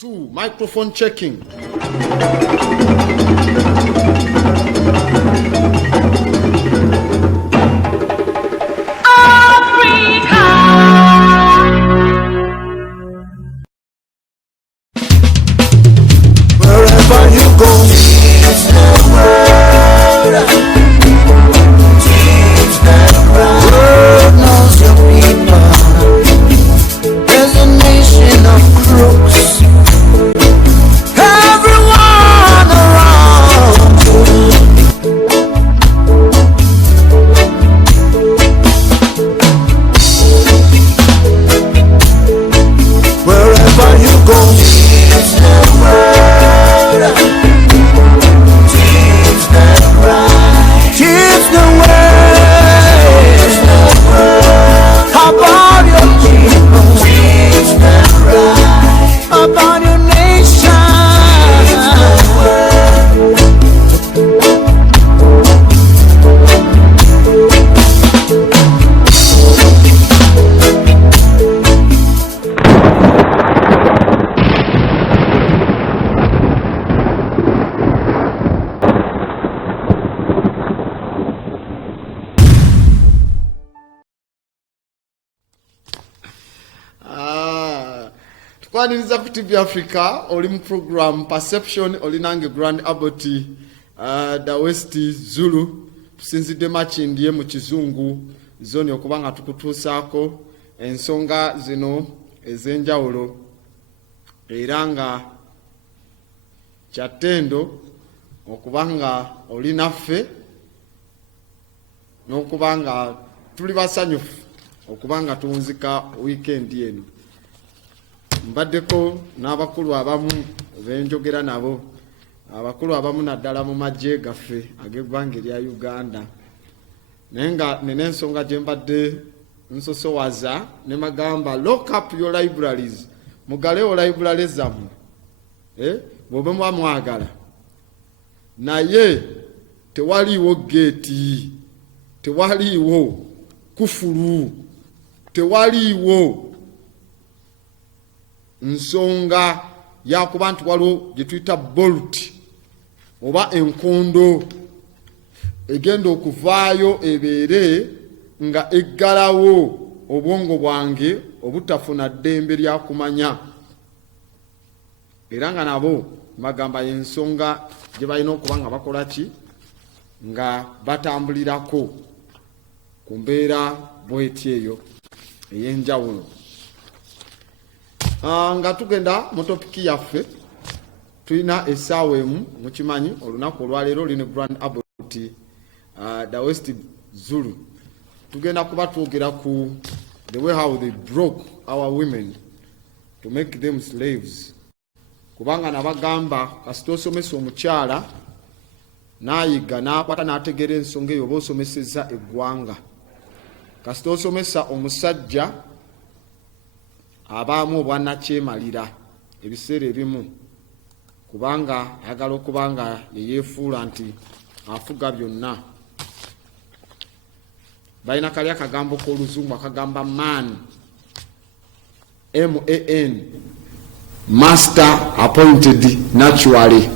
2, microphone checking. Tukwaniriza ku TV Africa oli mu program Perception olinange Grand Abbott da West Zulu tusinzidde makindye mu kizungu zoni okubanga tukutuusaako ensonga zino ez'enjawulo era nga kyatendo okubanga oli naffe n'okubanga tuli basanyufu okubanga tuwunzika weekend eno. Mbaddeko n'abakulu abamu benjogera nabo, abakulu abamu naddala mu magye gaffe ag'eggwanga erya Uganda, naye nga nina ensonga gye mbadde nsosowaza ne magamba lock up your libraries, mugalewo library zammwe bw'oba muba mwagala, naye tewaliiwo geeti, tewaliiwo kufulu, tewaliiwo nsonga yakuba nti waliwo gye tuyita bolt oba enkondo egenda okuvaayo ebeere nga eggalawo obwongo bwange obutafuna ddembe lya kumanya, era nga nabo bagamba y'ensonga gye balina okuba nga bakola ki, nga batambulirako ku mbeera bw'eti eyo ey'enjawulo. Nga tugenda mu topiki yaffe tulina essaawa emu mukimanyi olunaku olwaleero lino Grand Abbott da West Zulu tugenda kuba twogera ku the way how they broke our women to make them slaves, kubanga nabagamba kasita osomesa omukyala n'ayiga n'akwata n'ategeera ensonga eyo oba osomesezza eggwanga, kasita osomesa omusajja abaamu obwannakyemalira ebiseera ebimu kubanga ayagala okubanga yeyeefuula nti afuga byonna. Balina kali akagambo k'oluzungu akagamba man, M-A-N, master appointed naturally.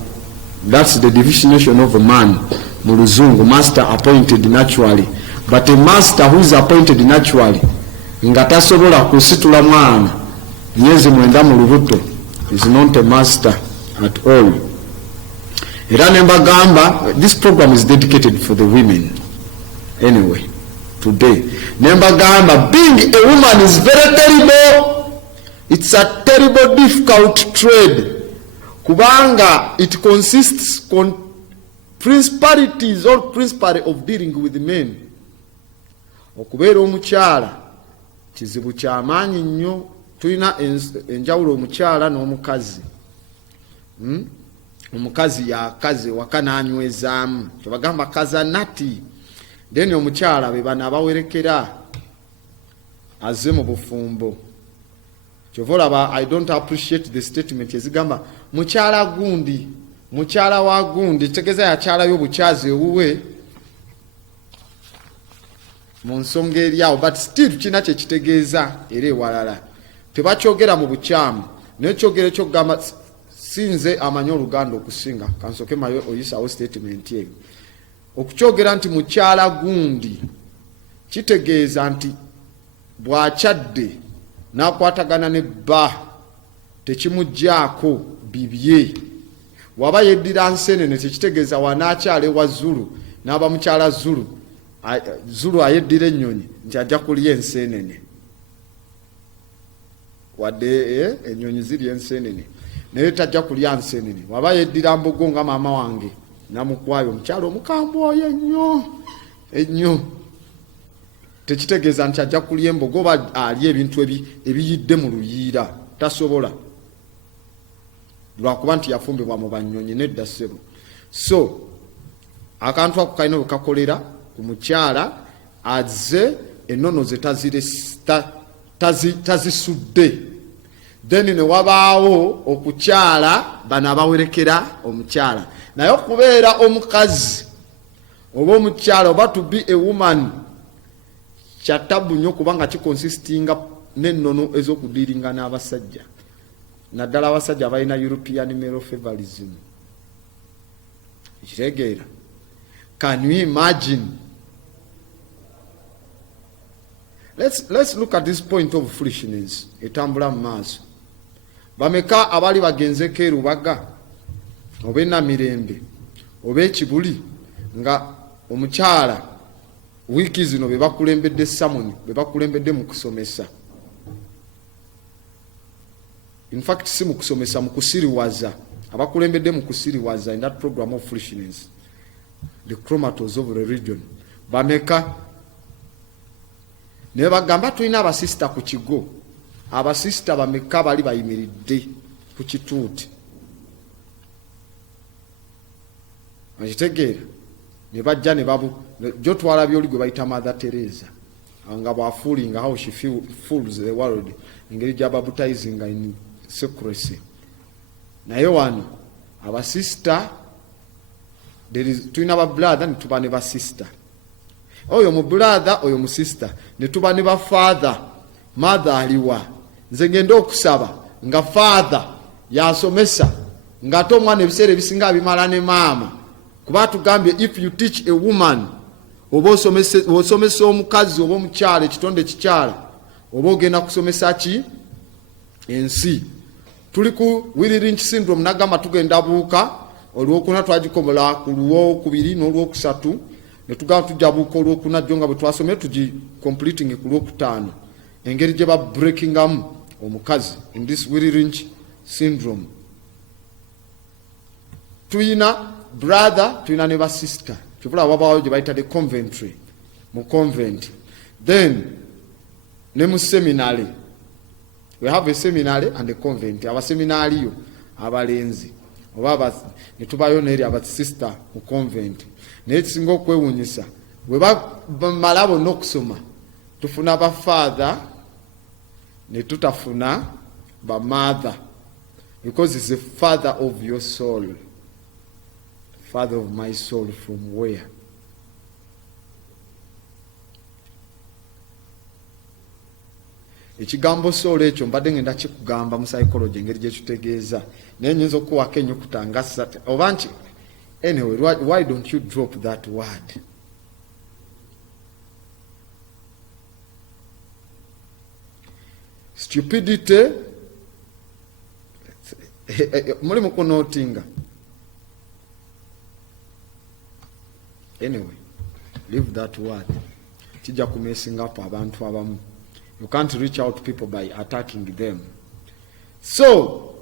That's the definition of a man mu luzungu, master appointed naturally. But a master who is appointed naturally nga tasobola kusitula mwana myezi 9 mu lubuto is not a master at all. Era nembagamba, this program is dedicated for the women anyway today. Nembagamba, being a woman is very terrible. It's a terrible, difficult trade. Kubanga it consists principalities or principle of dealing with men. Okubeera omukyala kizibu kyamaanyi nnyo. Tulina enjawulo omukyala n'omukazi. Omukazi yakaze waka n'anywezaamu tebagamba kazanati, then omukyala be bano abawerekera azze mu bufumbo. Kyova olaba I don't appreciate the statement ezigamba mukyala gundi, mukyala wa gundi, kitegeeza yakyalayo obukyazi ewuwe mu nsonga eryawo, but still kina kye kitegeeza era ewalala. Tebakyogera mu bukyamu, nekyogero ekyokugamba sinze amanyi Oluganda okusinga kansoke mayo oyisawo statement eyo okukyogera nti mukyala gundi kitegeeza nti bw'akyadde n'akwatagana ne bba tekimuggyako bibye waba yeddira nsenene tekitegeeza wanaakyala ewa Zulu n'aba mukyala Zulu ayeddira ennyonyi nti ajja kulya ensenene wadde ennyonyi zirya ensenene naye tajja kulya nsenene waba yeddira mbogo nga maama wange namukwayo omukyala omukambwe oyo ennyo tekitegeeza nti ajja kulya embogo oba alya ebintu ebiyidde mu luyiira tasobola lwakuba nti yafumbibwa mu banyonyi nedda ssebo so akantu ako kalina bwe kakolera ku mukyala azze ennono ze tazisudde then ne wabaawo okukyala bano abawerekera omukyala naye okubeera omukazi oba omukyala oba to be a woman kyatabu nnyo kubanga kikonsistinga n'ennono ez'okudiiringa n'abasajja naddala abasajja balina European male favorism ekitegeera can you imagine let's look at this point of foolishness etambula mu maaso bameka abali bagenzeko erubaga oba enamirembe oba ekibuli nga omukyala wiiki zino be bakulembedde samoni be bakulembedde mu kusomesa in fact si mu kusomesa mu kusiriwaza abakulembedde mu kusiriwaza in that program of foolishness the chromatos of religion bameka ne bagamba tulina abasista ku kigo abasista bameka bali bayimiridde ku kituuti akitegeera ne bajja ne babu jo twalabye oli gwe bayita Mother Teresa nga bwafuulinga how she fools the world engeri gya baptizing in secrecy naye wano abasista tulina ba brother ne tuba ne ba sister oyo mu brother oyo mu sister ne tuba ne ba father mother aliwa nze ngenda okusaba nga father yasomesa nga ate omwana ebiseera ebisinga bimala ne maama kuba tugambye if you teach a woman oba osomesa omukazi oba omukyala ekitonde kikyala oba ogenda kusomesa ki ensi tuli ku Willie Lynch syndrome nagamba tugenda buuka olwokuna twagikomola ku lwokubiri n'olwokusatu ne tugamba tujja buuka olwokuna jjo nga bwe twasomye tugi completing ku lwokutaano engeri gye ba breakingamu omukazi in this Willie Lynch syndrome tuyina brother tuyina ne ba sister kivula wabaawo gye bayita the conventry mu convent then ne mu seminary we have a seminary and a convent abaseminariyo abalenzi oba ne tubayo n'eri abasister mu convent naye kisinga okwewuunyisa bwe bamala bonna okusoma tufuna ba father ne tutafuna ba mother because it's the father of your soul. Father of my soul from where? Ekigambo soul ekyo mbadde ngenda kikugamba mu psychology engeri gye kitegeeza naye nyinza okuwako ennyukuta nga ssatu oba nti anyway why don't you drop that word? Stupidity muli mukunotinga. Anyway, leave that word. Tija kumessing up abantu abamu. You can't reach out to people by attacking them. So,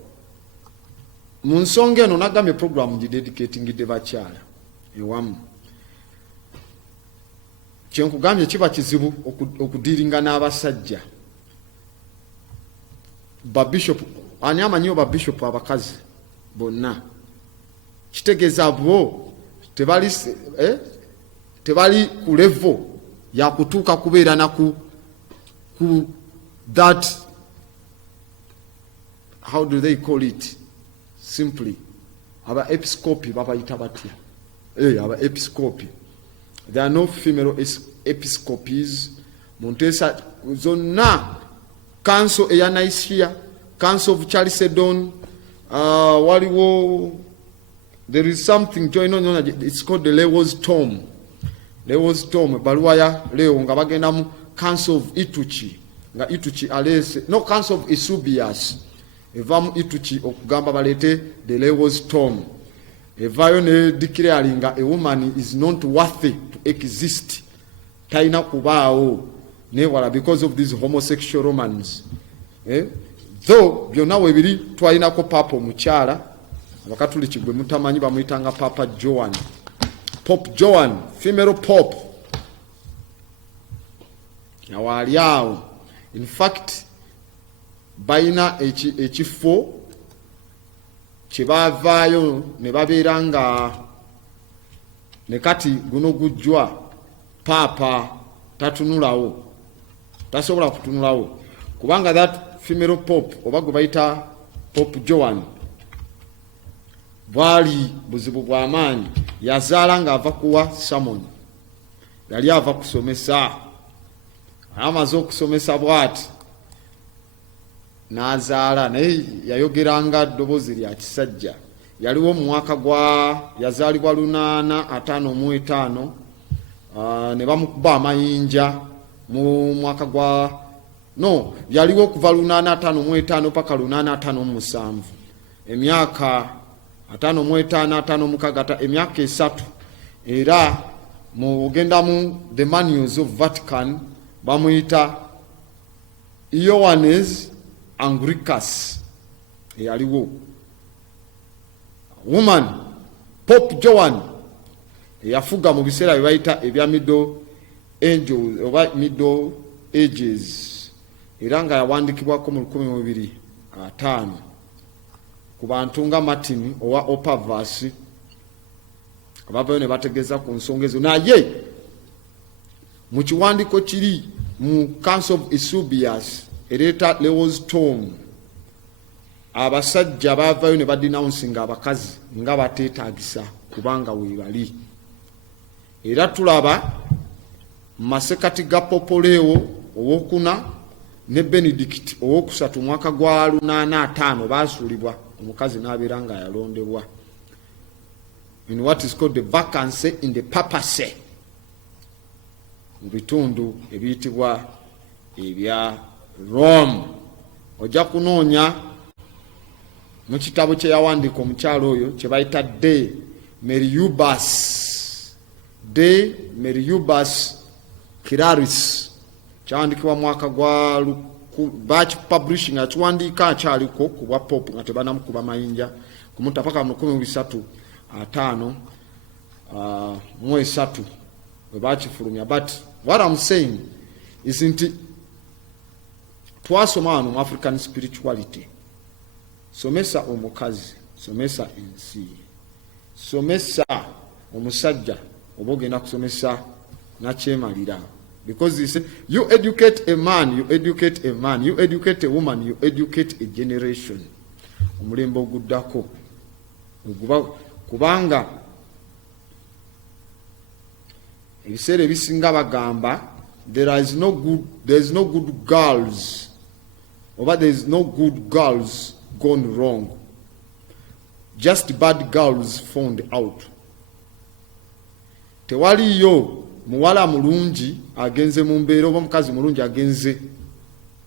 munsonge no nagamye program dedicating the bakyala. Ewamu. Kyenkugambye kiba kizibu okudiringa n'abasajja. Ba bishop ani amanyi ba bishop abakazi bonna. Kitegeeza bo tebali ku level ya kutuuka kubeera na ku that, how do they call it simply, aba episcopi babayita batya aba episcopi. There are no female episcopes. Montesa zonna council eya Nicaea, Council of Chalcedon, there is something going on, it's called the Lewis Tomb. Lewis Tomb, baluwa ya leo nga bagenda mu Council of Ituchi, nga Ituchi alese, no, Council of Eusebius, eva mu Ituchi okugamba balete the Lewis Tomb. Evayo ne declaring nga a woman is not worthy to exist. Taina kubao newala because of these homosexual romans. Though byonna webiri twalinako papa omukyala abakatuliki gwe mutamanyi bamuyitanga Papa Joan, Pope Joan, female pope. Awali awo, in fact, bayina ekifo kyebavaayo ne babeera nga ne kati guno gujjwa papa tatunulawo, tasobola kutunulawo kubanga that female pope oba gwe bayita Pope Joan bwali buzibu bw'amaanyi. Yazaala ng'ava kuwa Samoni, yali ava kusomesa, amaze okusomesa bw'ati n'azaala, naye yayogeranga ddoboozi lya kisajja. Yaliwo mu mwaka yazaalibwa 855 ne bamukuba amayinja mu mwaka yaliwo kuva 855 paka 857, emyaka 55 emyaka 3. Era mugenda mu the manuals of Vatican bamuyita Ioannes Anglicus. Yaliwo woman Pope Joan yafuga mu biseera bye bayita ebya Middle Ages oba Middle Ages, era nga yawandikibwako mu 1205 ku bantu nga Martin owa Opavas abavayo ne bategeeza ku nsonga ezo. Naye mu kiwandiko kiri mu Council of Eusebius ereeta Lewis Tomb, abasajja bavayo ne badenouncinga abakazi nga bateetaagisa kubanga weebali. Era tulaba masekati ga Pope Leo owokuna ne Benedict owokusatu mwaka gwa 805 basuulibwa omukazi n'abeera nga yalondebwa in what is called the vacancy in the papacy, mu bitundu ebiyitibwa ebya Rome. Ojja kunoonya mu kitabo kye yawandiika omukyalo oyo kye bayita De Meribus Kiraris, kyawandikibwa mwaka gwa batch publishing akiwandiika akyaliko ku bwa Pope nga tebanamukuba mayinja kumuta paka mu 1305 mu 3 we bakifulumya. But what I'm saying is twasoma wano mu African spirituality, somesa omukazi, somesa ensi, somesa omusajja oba ogenda kusomesa nakyemalira. Because he said, you educate a man, you educate a man, you educate a woman, you educate a generation. Omulembe oguddako kubanga ebiseera ebisinga bagamba there is no good girls oba there is no good girls gone wrong, just bad girls found out. Tewaliyo muwala mulungi agenze mu mbeera oba mukazi mulungi agenze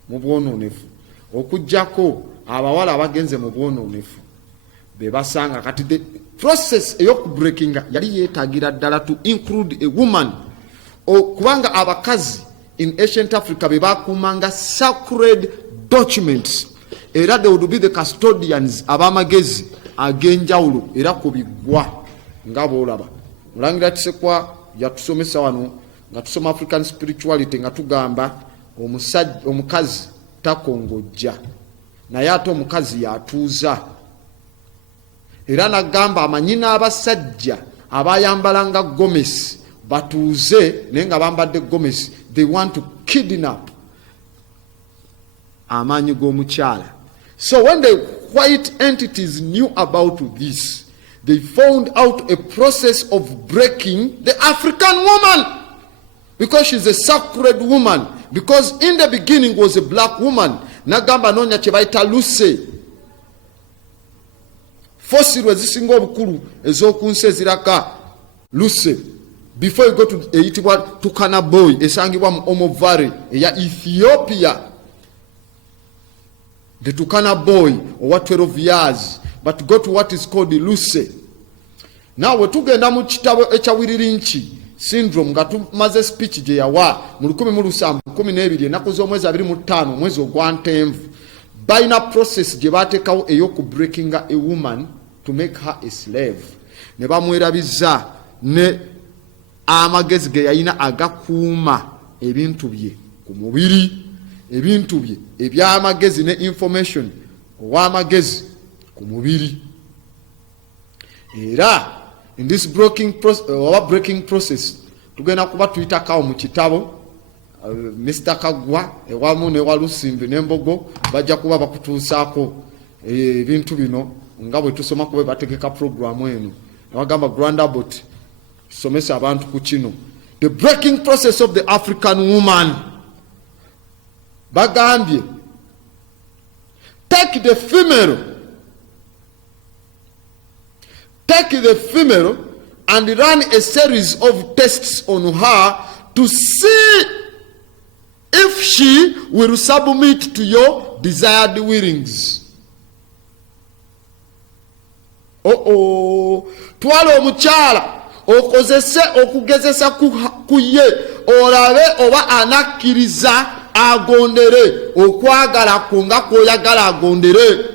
mu bwonoonefu okujjako abawala abagenze mu bwonoonefu bebasanga. Kati the process ey'okubreakinga yali yeetagira ddala to include a woman, kubanga abakazi in ancient Africa bebakuumanga sacred documents, era they would be the custodians ab'amagezi ag'enjawulo era ku biggwa nga boolaba. Mulangira Kisekwa yatusomesa wano nga tusoma African spirituality nga tugamba omukazi takongojja naye ate omukazi yatuuza. Era nagamba amanyina abasajja abayambalanga gomesi batuuze naye nga bambadde gomesi, they want to kidnap amaanyi g'omukyala. So when the white entities knew about this, they found out a process of breaking the African woman, because she's a sacred woman. Because in the beginning was a black woman, nagamba noonya kye bayita luse fossil ezisinga obukulu ez'okunsi eziraka luse before you go to eyitibwa Turkana boy esangibwa mu Omo Valley eya Ethiopia. The Turkana boy over 12 years, but go to what is called the Luce. Now we tugenda mu kitabo ekyawiririnki syndrome nga tumaze speech gye yawa mu 1912 ennaku z'omwezi 25 mwezi ogwa Ntenvu. Balina process gye bateekawo ey'oku breakinga a woman to make her a slave. Ne bamwerabiza ne amagezi ge yalina agakuuma ebintu bye ku mubiri, ebintu bye ebyamagezi ne information ow'amagezi ku mubiri. Era in this breaking process tugenda kuba tuyitakawo mu kitabo Mr. Kagwa ewamu ne Walusimbi n'Embogo bajja kuba bakutuusaako ebintu bino nga bwe tusoma kuba bategeka programu eno wagamba Grandabot somesa abantu ku kino. The breaking process of the African woman. Bagambye take the female and run a series of tests on her to see if she will submit to your desired willings. Twala omukyala okozese okugezesa kuye olabe oba anakkiriza agondere okwagala kunga kwoyagala agondere,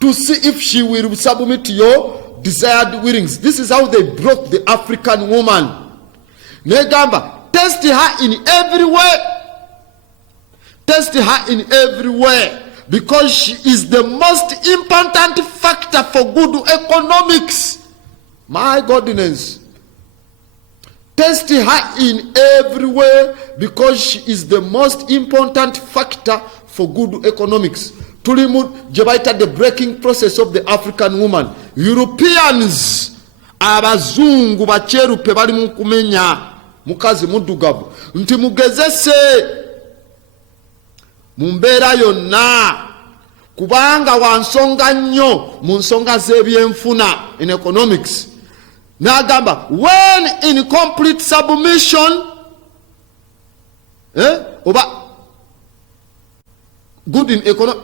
to see if she will submit to your desired willings. This is how they broke the African woman. Negamba, test her in every way. Test her in every way, because she is the most important factor for good economics. My goodness. Test her in every way because she is the most important factor for good economics. Tulimu jebaita the breaking process of the African woman. Europeans abazungu bacherupe bali mu kumenya mukazi muddugavu nti mugezese mu mbeera yonna kubanga wansonga nnyo mu nsonga z'ebyenfuna in economics. Nagamba when in complete submission oba good in economic,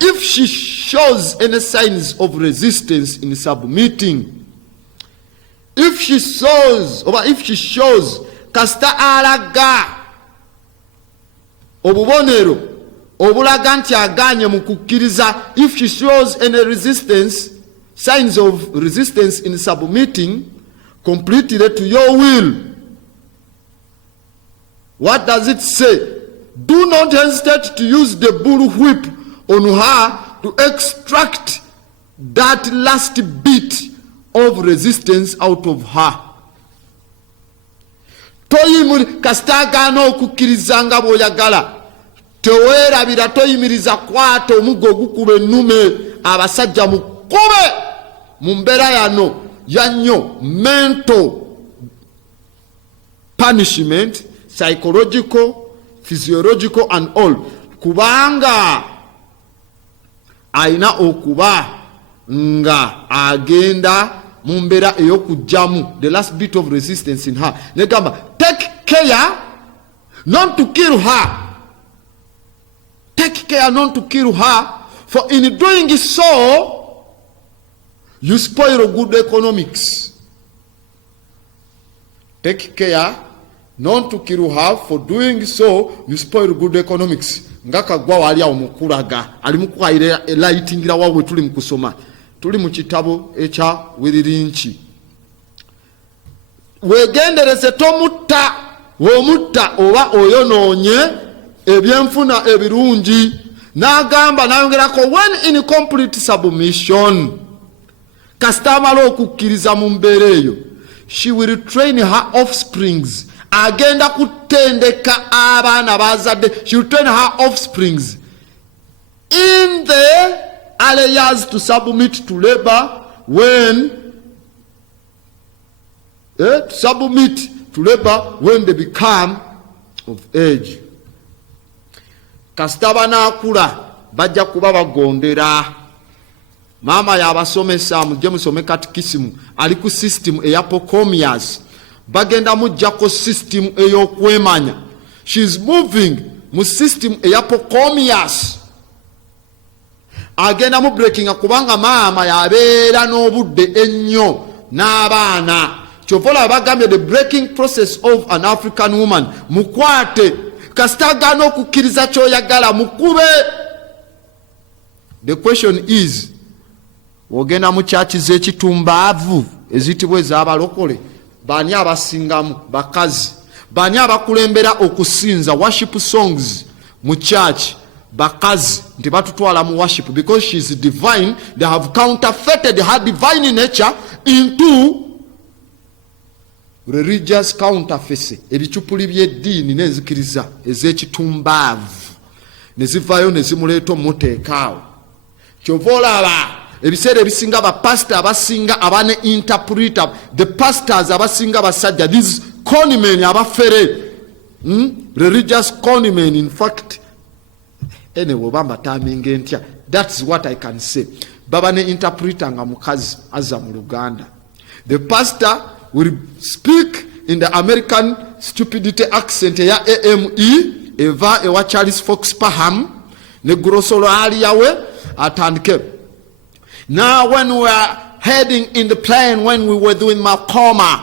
if she shows any signs of resistance in submitting, if she shows kasita alaga obubonero obulaga nti aganye mu kukkiriza, if she shows any resistance, signs of resistance in submitting completely to your will, what does it say? Do not hesitate to use the bullwhip on her to extract that last bit of resistance out of her. Toyimuri kastagano okukirizanga bwoyagala tewerabira toyimiriza kwata omuggo gukube nume abasajja mukube mu mbeera yano yanyo mental punishment, psychological, physiological and all, kubanga aina okuba nga agenda mu mbeera ey'okujjamu the last bit of resistance in her. Negamba take care not to kill her. Take care not to kill her, for in doing so you spoil good economics. Take care not to kill her, for doing so you spoil good economics. Ngaka gwa wali omukulaga ali mukwayira lightingira wawe tuli mukusoma tuli mu kitabo ekya Wiririnki. Wegendereze tomutta womutta oba oyonoonye ebyenfuna ebirungi. N'agamba nayongerako when in complete submission, kasita amala okukkiriza mu mbeera eyo, she will train her offsprings, agenda kutendeka abaana bazadde, she will train her offsprings in the early years to submit to labor when to submit to labor when they become of age. kasita banaakula bajja kuba bagondera. Maama yabasomesa mujje musome katikisimu ali ku system eya Pocomius, bagenda mujjako system ey'okwemanya. She is moving mu system eya Pocomius. Agenda mu breaking kubanga maama yabeera n'obudde ennyo n'abaana. Kyovola bagambye the breaking process of an African woman. Mukwate kasita agana okukkiriza kyoyagala mukube. The question is, wogenda mu church z'ekitumbaavu ezitibwa ez'abalokole, bani abasingamu bakazi, bani abakulembera okusinza worship songs mu church bakazi nti batutwala mu worship because she is divine. They have counterfeited her divine nature into religious counterfeits. Ebichupuli by'eddiini n'enzikiriza ez'ekitumbaavu ne zivaayo ne zimuleeta omuteekaawo. Kyova olaba ebiseera ebisinga bapasita abasinga abane interpreter, the pastors abasinga basajja, these conmen abafere, religious conmen. In fact, anyway, bambataming ntya, that's what I can say. Babane interpreter nga mukazi azza mu Luganda. The pastor will speak in the American stupidity accent ya AME eva ewa Charles Fox Parham ne grosolo aliyawe atandike. Now when we were heading in the plane, when we were doing Makoma,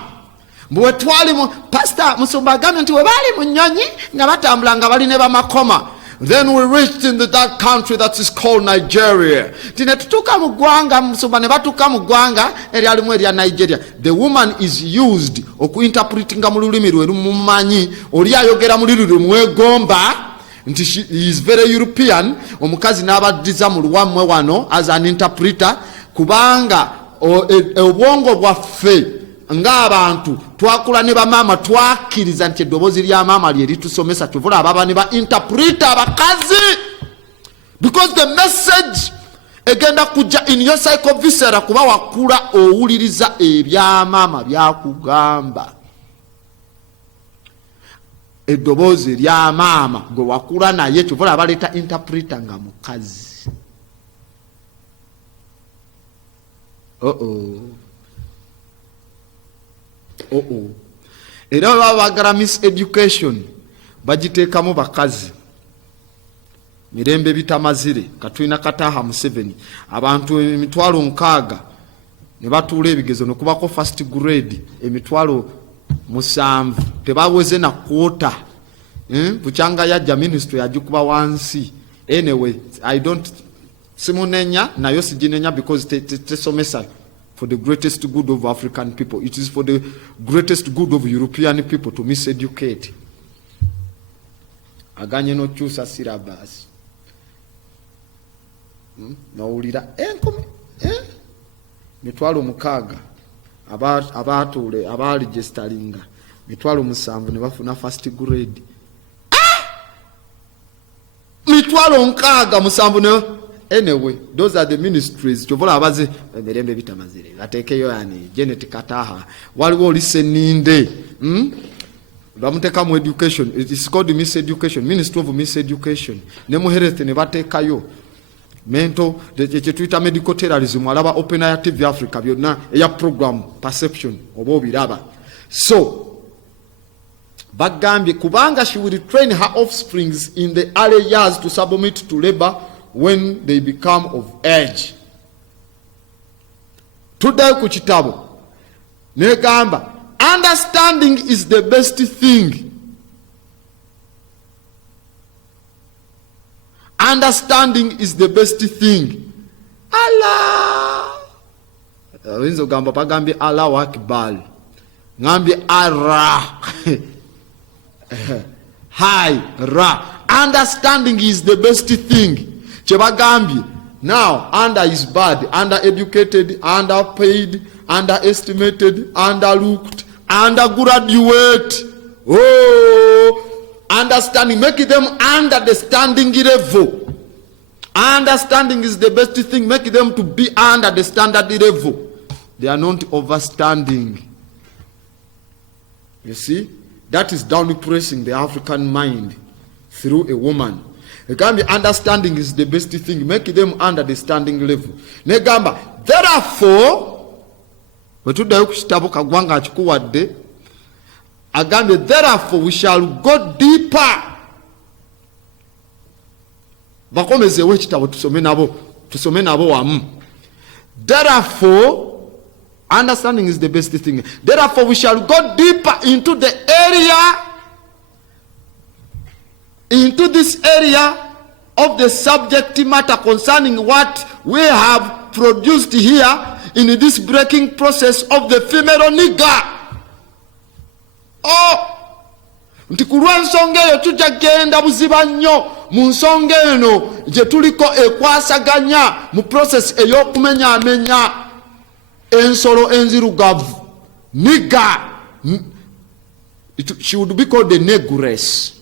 bwe twali mu pastor musumba gamye nti we bali mu nnyonyi nga batambula nga bali ne ba Makoma. Then we reached in that country that is called Nigeria. Tine tutuka mu gwanga musumba ne batuka mu gwanga eryalimu erya Nigeria. The woman is used okuinterpretinga mu lulimi lwe lumumanyi, oli ayogera mu lulimi mwegomba nti she is very European. Omukazi n'abaddiza mu luwamwe wano as an interpreter kubanga obwongo bwaffe ng'abantu twakula ne bamaama twakkiriza nti eddoboozi lya maama lye litusomesa. Tuvula ababa ne ba interpreter abakazi because the message egenda kujja in your psychoviscera kuba wakula owuliriza ebya maama byakugamba. Eddoboozi lya maama gwe wakula naye kyovula abaleeta interpreter nga mukazi. Era baba bagala miseducation bagiteekamu bakazi. Mirembe bitamazire katulina Kataha Museveni abantu emitwalo 6 ne batuula ebigezo nokubako first grade emitwalo 7 tebaweze na kwota. Buchanga yajja ministry yajikuba wansi. Anyway, I don't simunenya nayo sijinenya because tesomesa for the greatest good of African people. It is for the greatest good of European people to miseducate. Aganye no chusa syllabus. Nawulira enkumi mitwalo 6 abatule abaregisteringa mitwalo 7 ne bafuna first grade. Mitwalo 6 ne. Anyway, those are the ministries. Chovola abaze mirembe bitamazire batekeyo yani Janet Kataha waliwo listeninde bamuteka mu education. It is called miseducation, Ministry of Miseducation. Ne mu health ne batekayo mental the medical terrorism alaba Open Air TV Africa byonna eya program perception obo biraba. So bagambye kubanga she will train her offsprings in the early years to submit to labor when they become of age. Today ku kitabo negamba understanding is the best thing. Understanding is the best thing. Allah. Wenzo gamba pagambi Allah akbar. Ngambi ara. Hi ra. Understanding is the best thing. Chebagambi. Now, under is bad, under-educated, underpaid, underestimated, underlooked, undergraduate. Oh, understanding, make them under the standing level. Understanding is the best thing, make them to be under the standard level. They are not overstanding. You see, that is down pressing the African mind through a woman. egambye understanding is the best thing, make them understanding level. Negamba therefore, bwetuddayo ku kitabo Kagwanga akikuwadde, agambye therefore we shall go deeper. Bakomezeewo ekitabo tusome nabo wamu. Therefore, understanding is the best thing. Therefore, we shall go deeper into this area of the subject matter concerning what we have produced here in this breaking process of the female nigger. Nti kulwa nsonga eyo tujja genda buziba nnyo mu nsonga eno gye tuliko ekwasaganya mu process ey'okumenyaamenya ensolo enzirugavu. Nigger, she would be called the negress,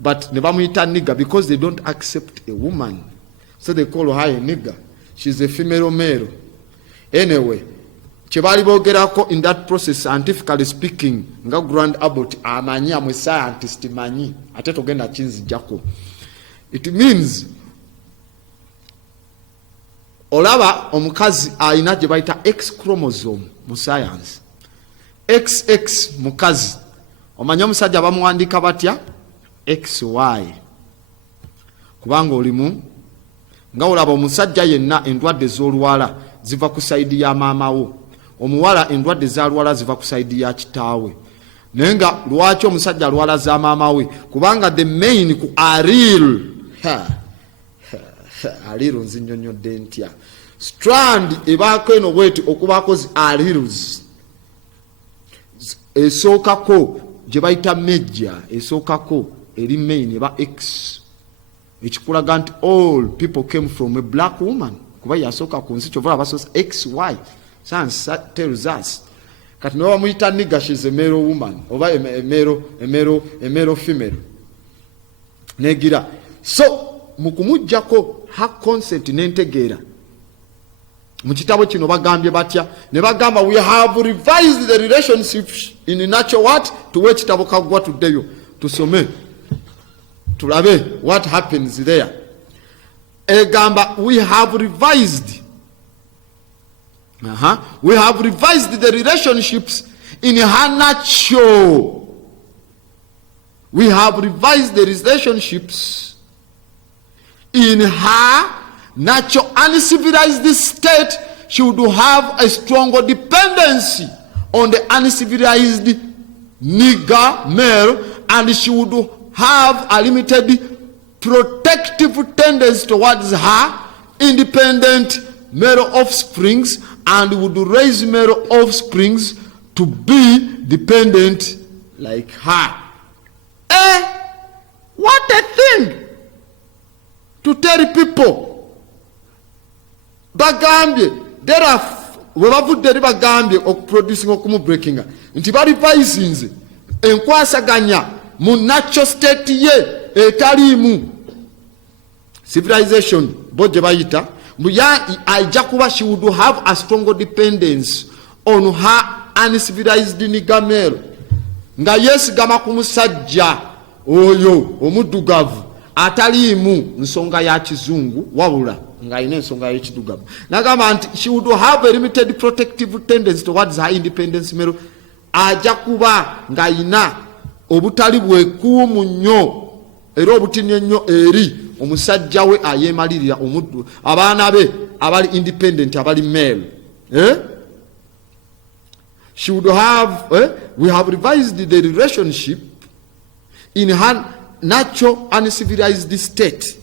but ne bamuyita nigger because they don't accept a woman, so they call her a nigger. She's a female male. Anyway, kyebali boogerako in that process, scientifically speaking, nga Grand Abbott amanyi, amwe scientist manyi, ate togenda kinzijjako. It means olaba omukazi alina gye bayita X chromosome mu science. XX mukazi, omanya omusajja bamuwandika batya? XY. Kubanga olimu nga olaba omusajja yenna endwadde z'olwala ziva ku sayidi ya maama wo, omuwala endwadde z'alwala ziva ku sayidi ya kitaawe. Naye nga lwaki omusajja alwala za maama we? Kubanga the main ku allele, allele nzinyonyodde ntya, strand ebaako eno bweti okubaako zi alleles esookako gye bayita major, esookako eri main eba X, ekikulaga nti all people came from a black woman, kuba yasooka ku nsi kyovala basosa XY. Science tells us. Kati noba muyita nigger, she's a male woman, oba a male female. Negira. So mukumujjako ha consent n'entegeera. Mu kitabo kino bagambye batya? Ne bagamba we have revised the relationship in natural what? Tuwe kitabo Kaggwa tuddeyo tusome tulabe what happens there. Egamba we have revised the relationships in her natural. We have revised the relationships in her natural uncivilized state. She would have a stronger dependency on the uncivilized nigger male, and she would have a limited protective tendency towards her independent male offsprings, and would raise male offsprings to be dependent like her. What a thing to tell people. Bagambye, there are webavudde eri bagambye okuproducing okumubreakinga nti bali paisinze enkwasaganya mu natural state ye etaliimu civilization bo gye bayita ajja kuba she would have a stronger dependence on her uncivilized nigger male, nga yesigama ku musajja oyo omuddugavu ataliimu nsonga ya kizungu wabula nga ine nsonga y'ekidugavu. Nagamba nti she would have a limited protective tendency towards her independence male, ajja kuba nga ina obutali bwekuumu nnyo era obutinye nnyo eri omusajja we ayeemalirira omuddu abaana be abali independent abali male. She would have we have revised the relationship in her natural uncivilized state.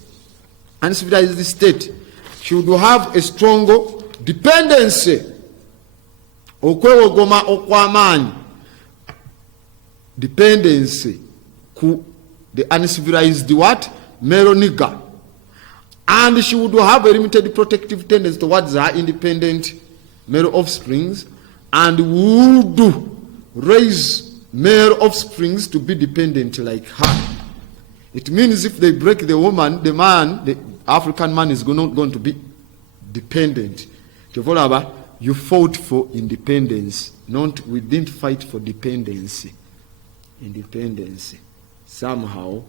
She would have a stronger dependency, okwewogoma okw'amaanyi, dependency ku the uncivilized what? Male nigger. And she would have a limited protective tendency towards her independent male offsprings, and would raise male offsprings to be dependent like her. It means if they break the woman, the man, the African man is not going to be dependent. You fought for independence. We didn't fight for dependency. Independence. somehow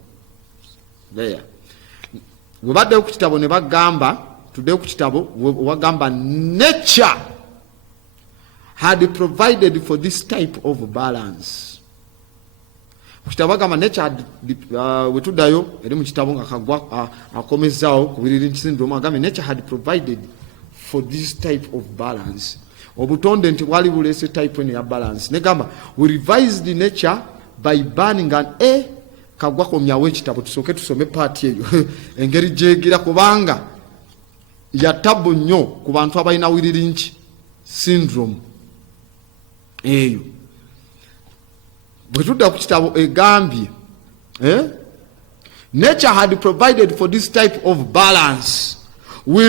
there. Webadde ku kitabo ne bagamba, tudde ku kitabo wagamba nature had provided for this type of balance. Ku kitabo bagamba nature had, wetuddayo eri mu kitabo nga kagwa akomezaawo ku Williams syndrome agamba nature had provided for this type of balance. Obutonde nti bwali buleese type eno ya balance. Negamba we revised the nature by burning an kagwa komyawo ekitabo tusooke tusome paati eyo engeri gyegira kubanga yatabu nnyo ku bantu abalina Williams syndrome eyo. Bwe tudda ku kitabo egambye nature had provided for this type of balance. We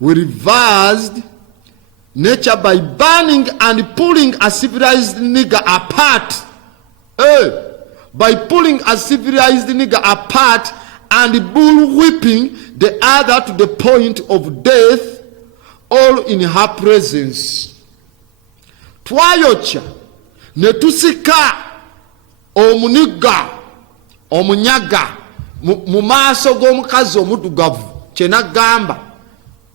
reversed nature by burning and pulling a civilized nigger apart. By pulling a civilized nigger apart and bullwhipping the other to the point of death, all in her presence. Twayokya ne tusika omuniga omunyaga mu maaso g'omukazi omuddugavu kyenagamba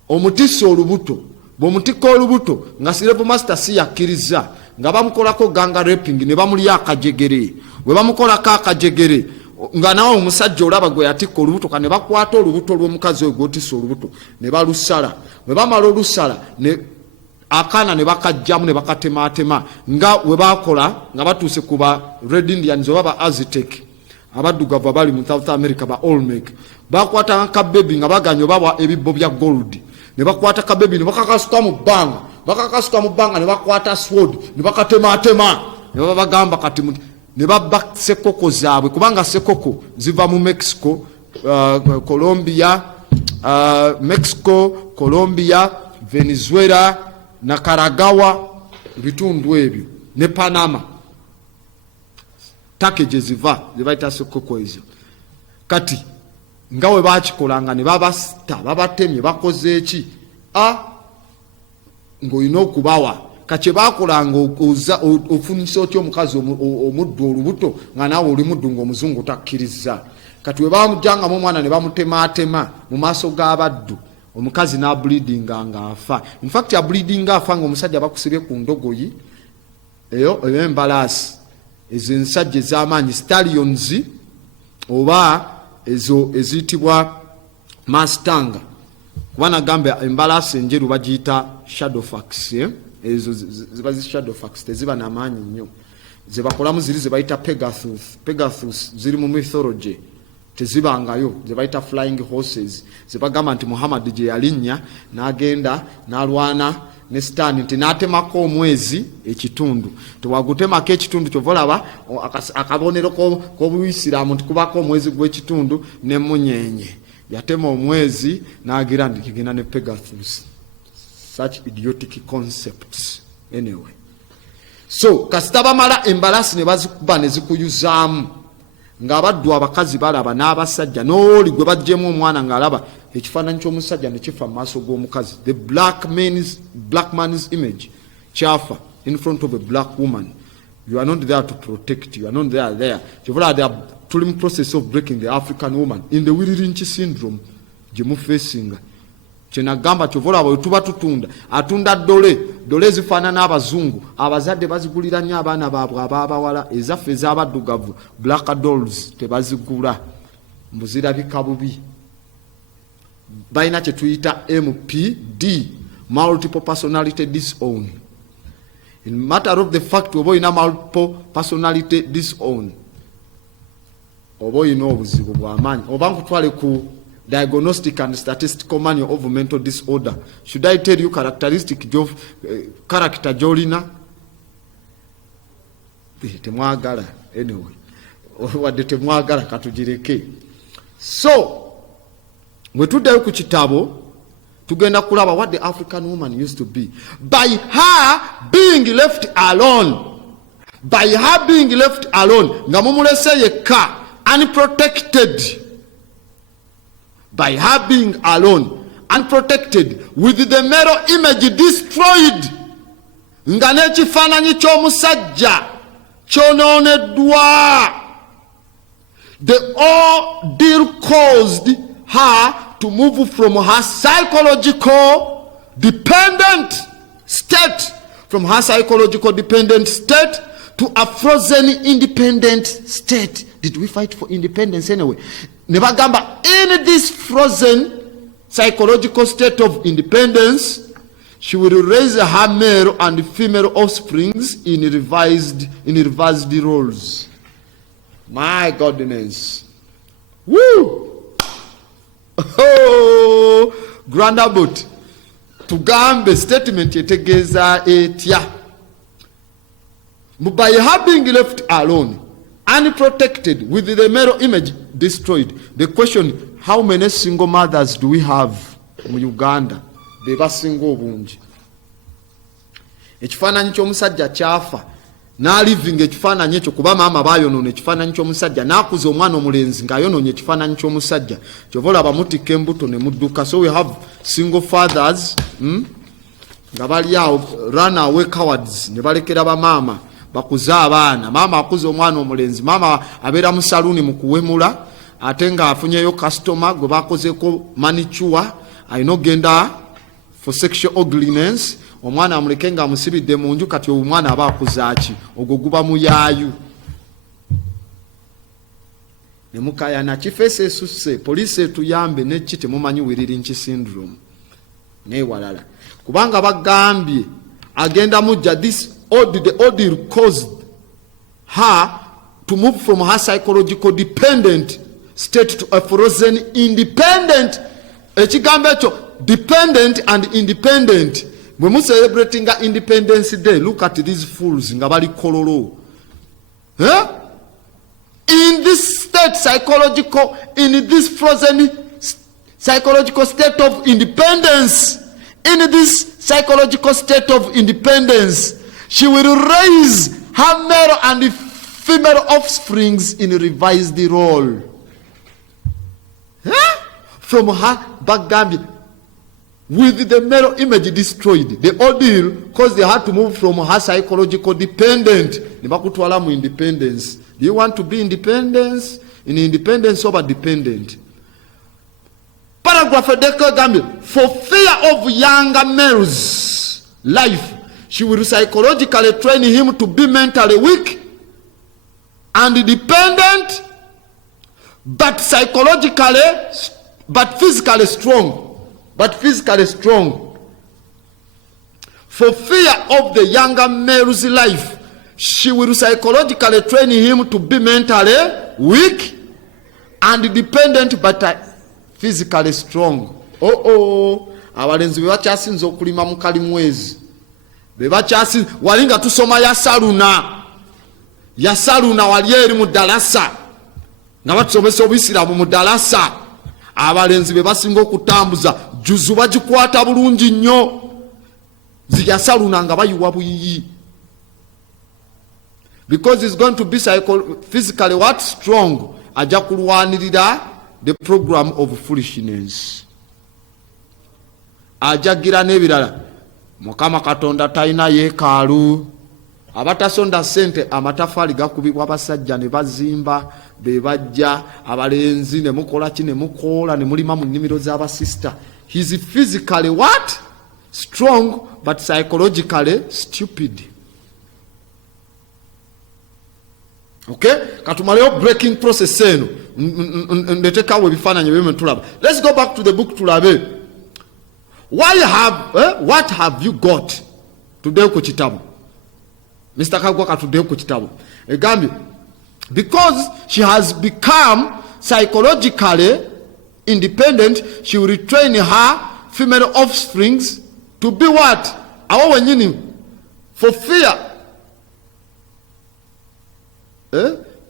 omutisa olubuto. Bw'omutika olubuto nga Silver Master si yakkiriza nga bamukolako ganga raping ne bamulya akajegere. Bwe bamukolako akajegere nga nawe omusajja olaba gwe yatikka olubuto kane bakwata olubuto lw'omukazi oyo gw'otisa olubuto ne balusala. Bwe bamala olusala ne akaana ne bakajjamu ne bakatemaatema nga we bakola nga batuuse ku ba Red Indians oba ba Aztec abaddugavu abali mu South America ba Olmec. Bakwata nka baby nga baganya oba ebibbo bya gold ne bakwata ka baby ne bakakasuka mu bbanga ne bakwata sword ne bakatemaatema ne babagamba kati ne babba sekoko zaabwe kubanga sekoko ziva mu Mexico, Colombia, Venezuela na Karagawa bitundu ebyo ne Panama package ziva zibaita sekoko ezo. Kati ngawe bakikolanga ne babasta babatemye bakoze eki ng'olina okubawa kakye bakolanga ofunisa otya omukazi omuddu olubuto nga naawe oli muddu ng'omuzungu takkiriza. Kati we bamujjangamu omwana ne bamutemaatema mu maaso g'abaddu omukazi n'ableedinga ng'afa. In fact ableedinga afa ng'omusajja bakusibye ku ndogoyi eyo embalaasi ezo ensajja ez'amaanyi stallions oba ezo eziyitibwa Mustang. Kuba nagamba embalaasi enjeru bagiyita Shadowfax. Ezo ziba zi Shadowfax teziba n'amaanyi nnyo. Ze bakolamu ziri ze bayita Pegasus ziri mu mythology tezibangayo ze bayita flying horses. Ze bagamba nti Muhammad gye yalinnya n'agenda n'alwana ne Stan nti n'atemako omwezi ekitundu. Tewagutemako ekitundu kyovolaba akabonero k'Obuyisiraamu nti kubako omwezi gw'ekitundu n'emmunyenye. Yatema omwezi n'agira nti kigenda ne Pegasus. Such idiotic concepts. Anyway. So kasita bamala embalasi ne bazikuba ne zikuyuzaamu ng'abaddu abakazi balaba n'abasajja n'oli gwe baggyemu omwana ng'alaba ekifaananyi ky'omusajja ne kifa mu maaso g'omukazi. The black man's image kyafa in front of a black woman. You are not there to protect. You are not there. They are tuli mu process of breaking the African woman in the Williams syndrome gye mu facing. Kyenagamba kyovola abo tuba tutunda atunda dole zifaanana abazungu abazadde bazigulira nnyo abaana baabwe abaabawala ezaffe ez'abaddugavu black dolls tebazigula mbuzirabika bubi. Balina kye tuyita MPD, multiple personality disorder. In matter of the fact oba olina multiple personality disorder oba olina obuzibu bw'amaanyi oba nkutwale ku Diagnostic and Statistical Manual of Mental Disorder. Should I tell you characteristic of character jolina? Temwagala anyway. Wadde temwagala katugireke. So we tuddayo ku kitabo tugenda kulaba what the African woman used to be. By her being left alone. Nga mumulese yekka unprotected. By her being alone, unprotected, with the mirror image destroyed. nga n'ekifaananyi ky'omusajja kyonooneddwa. The ordeal caused her to move from her psychological dependent state to a frozen independent state. Did we fight for independence anyway? Nebagamba, in this frozen psychological state of independence, she will raise her male and female offsprings in revised roles. My goodness. Woo! Oh, Grandabut. Tugambe statement yetegeza etya. By her being left alone, unprotected, with the male image destroyed, the question, how many single mothers do we have in Uganda? Beba single bungi. Ekifaananyi ky'omusajja kyafa n'alivinga ekifaananyi ekyo kuba maama baayonoona ekifaananyi ky'omusajja n'akuza omwana omulenzi ng'ayonoonye ekifaananyi ky'omusajja kyova olaba mutikka embuto ne mudduka. So we have single fathers nga bali awo run away cowards ne balekera bamaama bakuza abaana. Maama akuza omwana omulenzi, maama abeera mu saluuni mu kuwemula ate ng'afunyeyo kasitoma gwe bakozeeko manicure alina ogenda for sexual ugliness. Omwana amuleke nga amusibidde mu nju, kati omwana aba akuzaaki ogwo guba muyaayu. Ne mukayana kifeesi esusse, poliisi etuyambe neki temumanyi Willirinchi syndrome n'ewalala kubanga bagambye agenda mujja. The ordeal caused her to move from her psychological dependent state to a frozen independent. Ekigambo ekyo dependent and independent. When we celebrating Independence Day, look at these fools nga bali kololo. In this state in this frozen psychological state of independence, she will raise her male and female offsprings in revised role. From her background, with the male image destroyed, the ordeal caused her to move from her psychological dependent nebakutwala mu independence. Do you want to be independence? In independence over dependent. Paragraph Gambia. For fear of younger males' life, she will psychologically train him to be mentally weak and dependent, but physically strong. For fear of the younger male's life, she will psychologically train him to be mentally weak and dependent, but physically strong. Abalenzi bebakyasinza okulima mu kalimwezi, bebakyasinza walinga tusoma yasaluna wali eri mu dalasa nga batusomesa obuyisiraamu mu dalasa. Abalenzi bebasinga okutambuza juzu bagikwata bulungi nnyo, ziyasaluna nga bayiwa buyiyi, because it's going to be physically what strong. Ajja kulwanirira the program of foolishness, ajagira n'ebirala. Mukama Katonda talina yeekaalu. Abatasonda sente amatafaali gakubibwa abasajja ne bazimba bebajja, abalenzi ne mukola ki ne mukola ne mulima mu nnimiro z'abasista. He's physically what? Strong, but psychologically stupid. Okay? Katumaleyo breaking process eno. Ndetekawo ebifaananyi bye tulaba. Let's go back to the book tulabe. What have you got today ku kitabu? Mr. Kagwa katuddeyo ku kitabu. Egambye, because she has become psychologically independent, she will retrain her female offsprings to be what? Awo wenyini. For fear.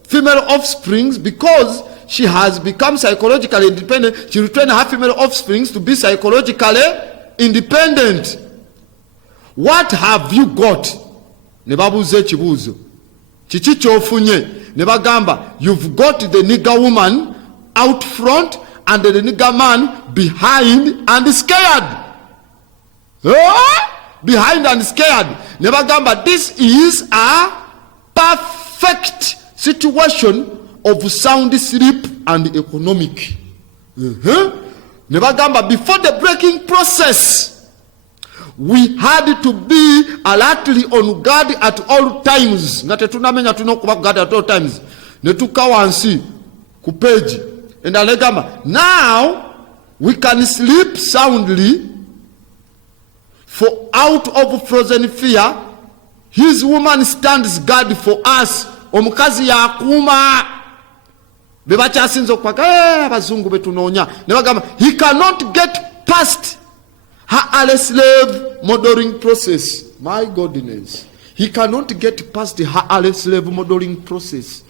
Female offsprings, because she has become psychologically independent, she will train her female offsprings to be psychologically independent. What have you got? Ne babuuza ekibuuzo, kiki kyofunye? Ne bagamba, you've got the nigger woman out front and the nigger man behind and scared. behind and scared. Ne bagamba this is a perfect situation of sound sleep and economic. Ne bagamba before the breaking process, we had to be alertly on guard at all times. Nga tetunamenya tunokuba guard at all times. Ne tukawansi ku page. And alegamba now we can sleep soundly, for out of frozen fear his woman stands guard for us. Omukazi yakuma bebakyasinza okwaka abazungu betunoonya ne bagamba he cannot get past her slave mothering process. My goodness, he cannot get past her slave mothering process.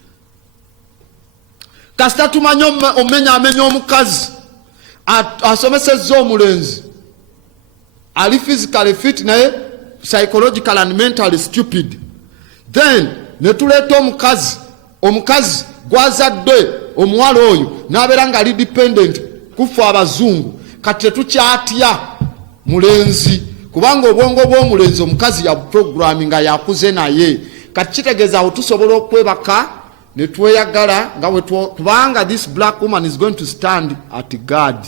Kasita tumanye amenya omukazi asomesezza omulenzi ali physically fit naye psychological and mentally stupid, then netuleeta omukazi gwazadde omuwala oyo n'abeera nga ali dependent kufa abazungu. Kati tetukyatya mulenzi kubanga obwongo bw'omulenzi omukazi ya programming nga yakuze naye. Kati kitegeeza awo tusobola okwebaka ne tweyagala nga kubanga this black woman is going to stand at God.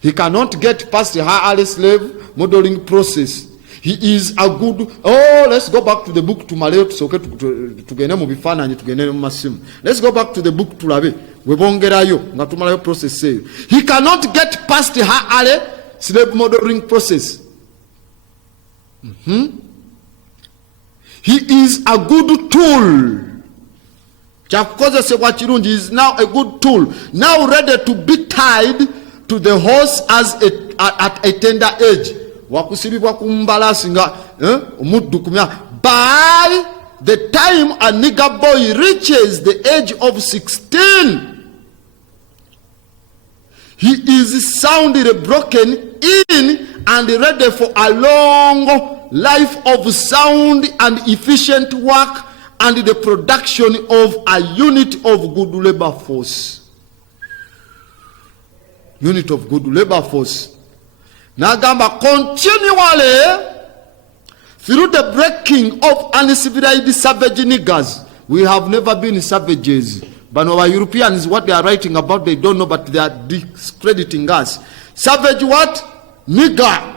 He cannot get past her slave modeling process. He is a good. Oh, let's go back to the book to Maleo tugende mu bifaananyi tugende mu masimu. Let's go back to the book tulabe webongerayo nga tumalayo process eyo. He cannot get past her slave modeling process. He is a good tool. Kyakukozesebwa kirungi. He is now a good tool, now ready to be tied to the horse as at a tender age. Wakusibibwa kumbalasi nga omuddu kumya. By the time a nigger boy reaches the age of 16, he is soundly broken in and ready for a long life of sound and efficient work and the production of a unit of good labor force. Unit of good labor force. Nagamba continually through the breaking of uncivilized savage niggers. We have never been savages. But our Europeans, what they are writing about, they don't know, but they are discrediting us. Savage what? Nigger.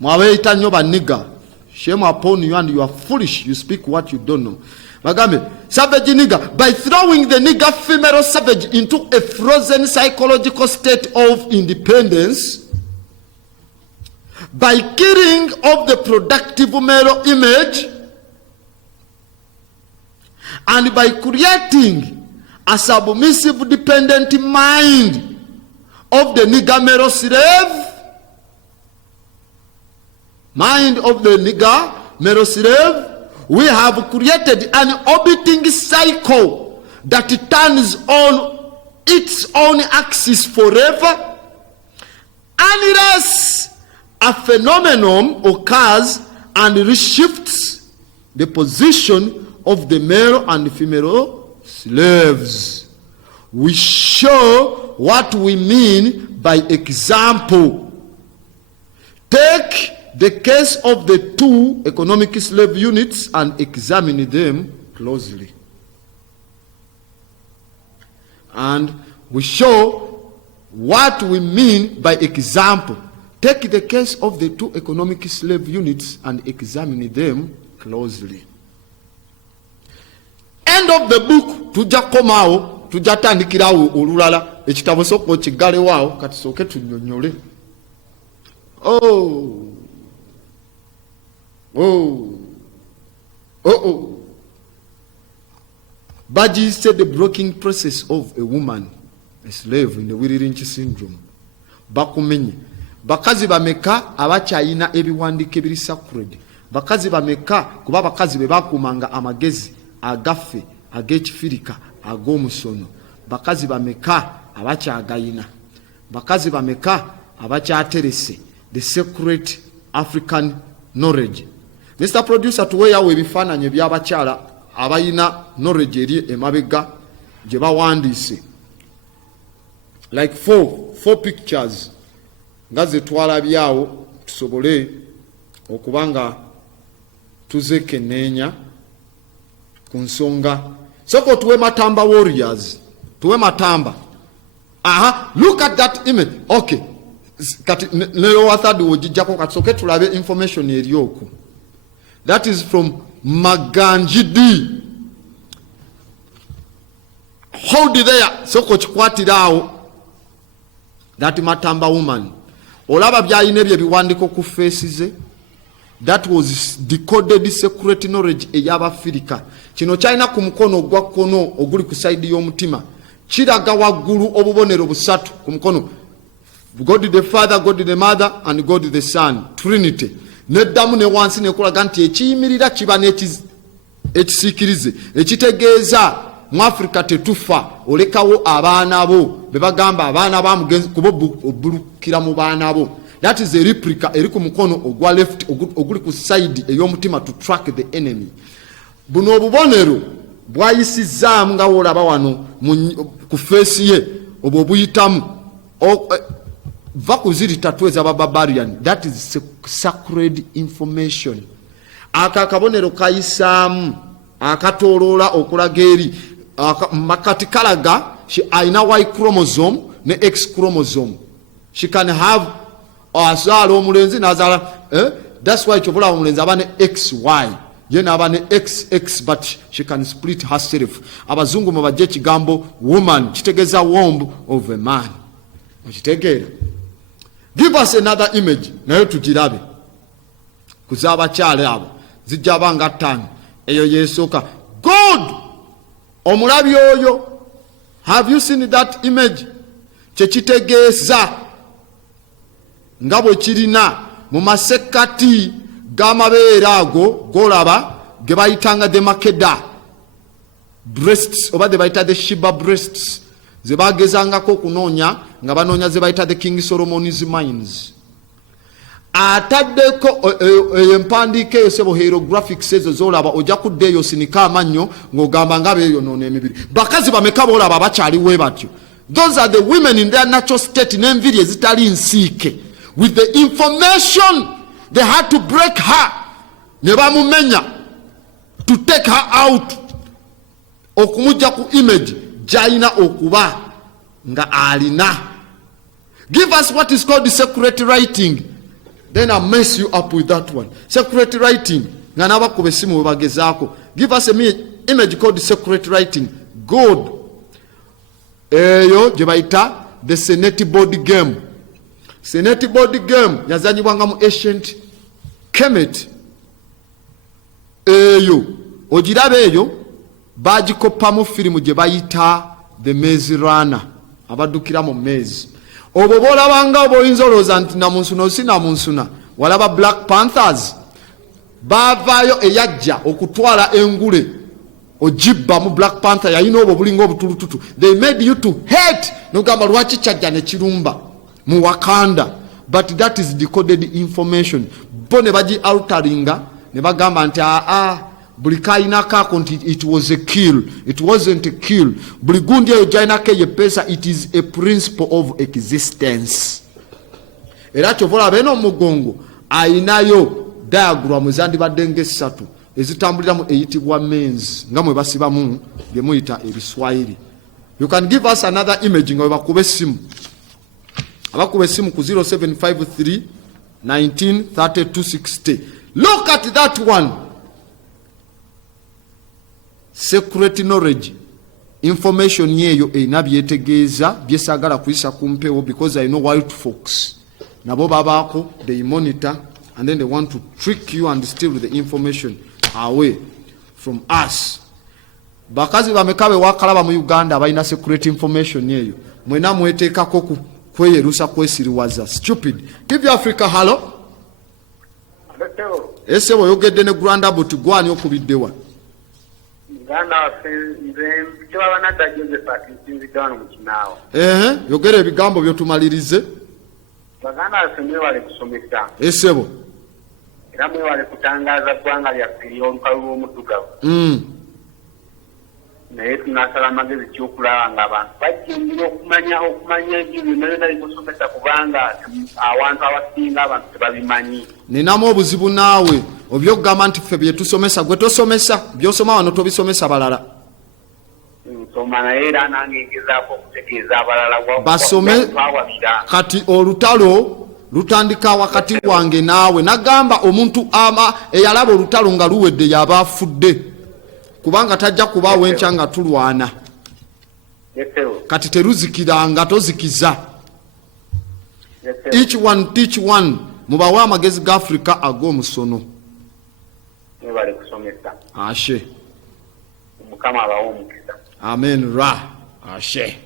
Mwaweita nyoba nigger. Shame upon you, and you are foolish. You speak what you don't know. Magame, savage nigger, by throwing the nigger female savage into a frozen psychological state of independence, by killing of the productive male image, and by creating a submissive dependent mind of the nigger male slave, we have created an orbiting cycle that turns on its own axis forever, unless a phenomenon occurs and reshifts the position of the male and female slaves. We show what we mean by example. Take the case of the two economic slave units and examine them closely. And we show what we mean by example. Take the case of the two economic slave units and examine them closely. End of the book. Tuja komao, tuja tandikirawo olulala ekitabo soko kigalewawo kati soke tunyonyole. Baji said the breaking process of a woman, a slave in the Wirinchi syndrome. Bakumenye. Bakazi bameka abakyayina ebiwandiiko ebiri sacred. Bakazi bameka kuba bakazi be bakumanga amagezi agaffe ag'ekifirika ag'omusono. Bakazi bameka abakyagayina. Bakazi bameka abakyaterese the secret African knowledge. Mr. Producer, tuweeyawo ebifaananyi eby'abakyala abayina knowledge eri emabega gye bawandiise. Like four pictures nga ze twalabyawo tusobole okubanga tuzekenneenya ku nsonga soko tuwe Matamba warriors tuwe Matamba. Look at that image. Okay, kati lero wathadi wojijjako katsoke tulabe information eryoku. That is from Maganjidi. Hold it there. Soko chikwatirawo that Matamba woman. Olaba byayine bye biwandiko ku faces. That was decoded secret knowledge ey'Abafirika. Kino kyalina ku mukono gwa kkono oguli ku side y'omutima. Kiraga waggulu obubonero busatu ku mukono. God the Father, God the Mother, and God the Son. Trinity. Neddamu ne wansi nekulaga nti ekiyimirira kiba n'ekisiikirize. Ekitegeeza mu Africa tetufa olekawo abaana bo bebagamba abaana bamugenzi kubo obulukira mu baana bo. That is a replica eri ku mukono ogwa left oguli ku side ey'omutima to track the enemy. Buno obubonero bwayisizaamu nga wolaba wano ku face ye obwo buyitamu va kuziri tatu ez'Ababarbarian. That is sacred information. Akakabonero kayisaamu akatoloola okulaga eri makati kalaga ayina Y chromosome ne X chromosome. She can have azaala omulenzi n'azaala that's why kyobula omulenzi aba ne XY ye n'aba ne XX but she can split herself. Abazungu mu bajja ekigambo woman kitegeeza womb of a man. Okitegeera. Give us another image nayo tugirabe kuzaabakyala abo zijja banga 5 eyo yeesooka. God omulabi oyo, have you seen that image? Kyekitegeeza nga bwe kirina mu masekati g'amabeere ago golaba ge bayitanga the Makeda breasts oba ze bayita the Sheba breasts ze bagezangako okunoonya nga banoonya ze bayita the King Solomon's mines. Ataddeko empandiika eyo sebo hieroglyphics ezo zolaba ojja kuddeeyo sinika amannyo ng'ogamba nga beeyonoona emibiri. Bakazi bameka boolaba bakyaliwe batyo. Those are the women in their natural state n'enviri ezitali nsiike. With the information they had to break her ne bamumenya to take her out okumujja ku image gyalina okuba nga alina. Give us what is called the secret writing. Then I'll mess you up with that one. Secret writing. Nga nabakuba essimu we bagezaako. Give us an image called the secret writing. God. Eyo gye bayita the Senate board game. Senate board game yazanyibwanga mu ancient Kemet. Eyo ogiraba eyo bagikoppamu firimu gye bayita the Maze Runner. Abaddukira mu maze. Obwo boolabanga obwoyinza olowooza nti namunsuna osi namunsuna walaba Black Panthers baavaayo eyajja okutwala engule ogibba mu Black Panther yalina obwo bulinga obutulututu. They made you to hate nogamba lwaki kyajja ne kirumba mu Wakanda. But that is decoded information. Bo ne bagi alteringa ne bagamba nti buli kayinako ako nti it was a kill. It wasn't a kill. Buli gundi eyo gyayinako eyo pesa, it is a principle of existence. Era kyovola beno mugongo ayinayo diagram ezandibadde ng'essatu ezitambuliramu eyitibwa men's nga mwe basibamu bye muyita ebiswahili. You can give us another image nga webakuba essimu. Abakuba essimu ku 0753 19 32 60. Look at that one. Secret knowledge information yeyo erina byetegeeza byesagala kuyisa ku mpewo because I know white folks nabo babaako they monitor and then they want to trick you and steal the information away from us. Bakazi bamekabe wakalaba mu Uganda balina secret information yeyo mwena mweteekako kweyerusa kwesiriwaza stupid. Give you Africa hello. Ese boyogedde ne Grand Abut gwani okubiddewa. Yogera ebigambo byotumalirize. Esebo era mwewale kutangaza ggwanga lyaffe ery'olukalu lw'omuddugavu naye tunasala amagezi ky'okulaba ng'abantu bajjumbira okumanya ebyo byonna byonna bikusomesa kubanga awantu abasinga abantu tebabimanyi. Ninamu obuzibu naawe obyokugamba nti ffe bye tusomesa gwe tosomesa by'osoma wano tobisomesa balala. Nsoma naye era nange ngezaako okutegeeza abalala basome kati olutalo lutandika wakati wange naawe nagamba omuntu eyalaba olutalo nga luwedde yaba afudde kubanga tajja kubaawo enkya nga tulwana kati teruzikiranga tozikiza. Each one teach one mubawe amagezi ga Africa ag'omusono. Ashe Mukama abawe omukisa. Amen ra ashe.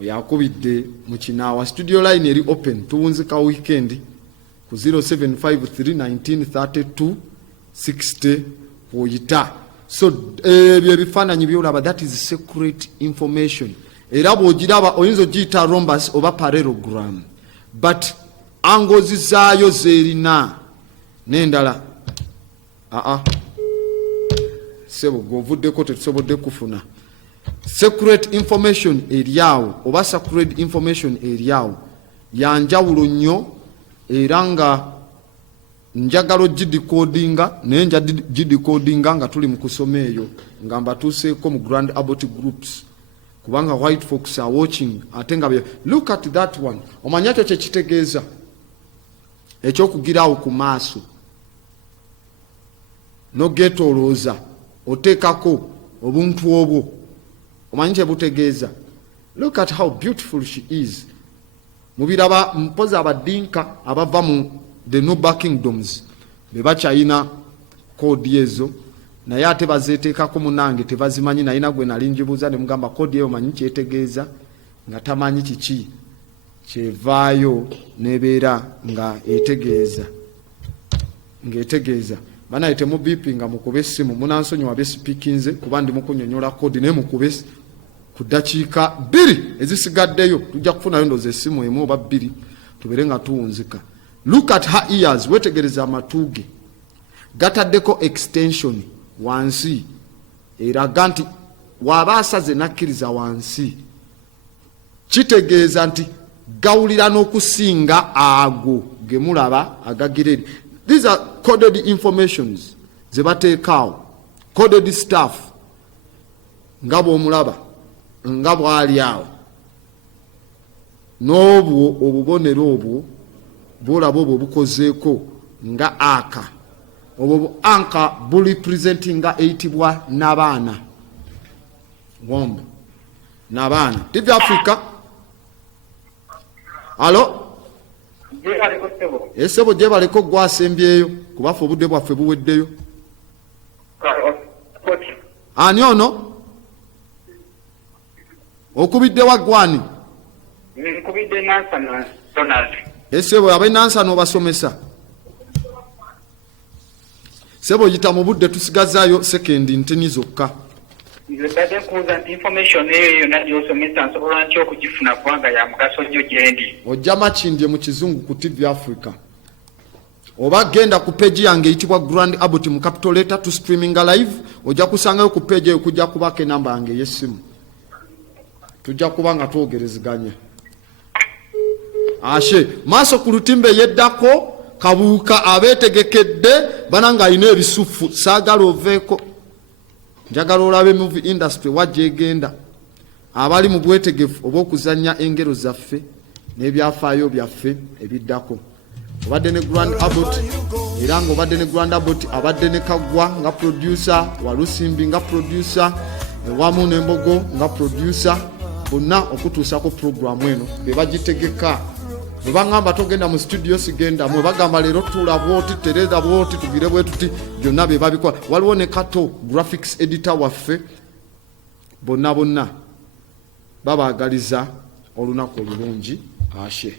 Yakubidde mu Kinaawa studio line eri open tuwunzika weekend ku 0753193260 poyita. So ebyo ebifaananyi byolaba that is secret information. Era bw'ogiraba oyinza ogiyita rhombus oba parallelogram but angozi zaayo zeerina n'endala sebo gwovuddeko tetusobodde kufuna. Secret information eriawo oba sacred information eriawo yanjawulo nnyo era nga njagala ogidikoodinga naye nja gidikoodinga nga tuli mu kusoma eyo nga mbatuuseeko mu Grand Abbot groups kubanga white folks are watching ate nga look at that one. Omanya kyo kyekitegeeza ekyokugiraawo ku maaso nogeetolooza oteekako obuntu obwo. Omanyi kye butegeeza. Look at how beautiful she is. Mubiraba mpoza abadinka abava mu the Noble Kingdoms be bakyayina kodi ezo naye ate bazeeteekako munange tebazimanyi naye nagwe nali njibuuza ne mugamba kodi eyo manyi kyetegeeza nga tamanyi kiki kyevaayo nebeera nga etegeeza. Banaye temubipi nga mukube essimu munansonyiwa besipikinze kuba ndi mukunyonyola kodi naye mukube ku ddakiika 2 ezisigaddeyo tujja kufunayo ndoozi essimu emu oba 2 tubere nga tuwunzika. Look at her ears. Wetegereza amatuge gataddeko extension wansi eraga nti waba asaze nakkiriza wansi kitegeeza nti gawulira n'okusinga ago gemulaba agagireri. These are coded informations ze bateekaawo coded stuff nga bw'omulaba nga bw'ali awo n'obwo obubonero obwo bwolaba obwo bukozeeko nga aka obwo anka buli presenting nga eyitibwa n'abaana wombo n'abaana TV Africa. Alo esebo gye baleko gwasembyeyo kubafa obudde bwaffe buweddeyo. Ani ono okubidde waggwani? Nkubidde Nansana Donald. Esebo abe Nansana obasomesa sebo yita mu budde tusigazaayo sekendi ntini zokka. Nzadde kuuza nti information eyo nagyosomesa nsobola ntya okugifuna kubanga ya mugaso nnyo gyendi. Ojja makindye mu kizungu ku TV Africa oba genda ku page yange eyitibwa Grand Abbot mu capital letter to streaming live ojja kusangayo ku page eyo kujja kubako enamba yange ey'essimu tujja kuba nga twogereziganya. Ashe maaso ku lutimbe yeddako kabuuka abeetegekedde bananga alina ebisufu saagala oveeko njagala olabe movie industry wajja egenda abali mu bwetegefu obw'okuzannya engero zaffe n'ebyafaayo byaffe ebiddako. Obadde ne Grand Abbot era ng'obadde ne Grand Abbot abadde ne Kaggwa nga producer, Walusimbi nga producer, wamu n'Embogo nga producer, bonna okutuusako programu eno be bagitegeka. Bwe baŋŋamba togenda mu studio sigenda mwe bagamba leero tuula bwoti tereza bwoti tugire bwe tuti byonna be babikola. Waliwo ne Kato graphics editor waffe bonna babaagaliza olunaku olulungi. Ashe.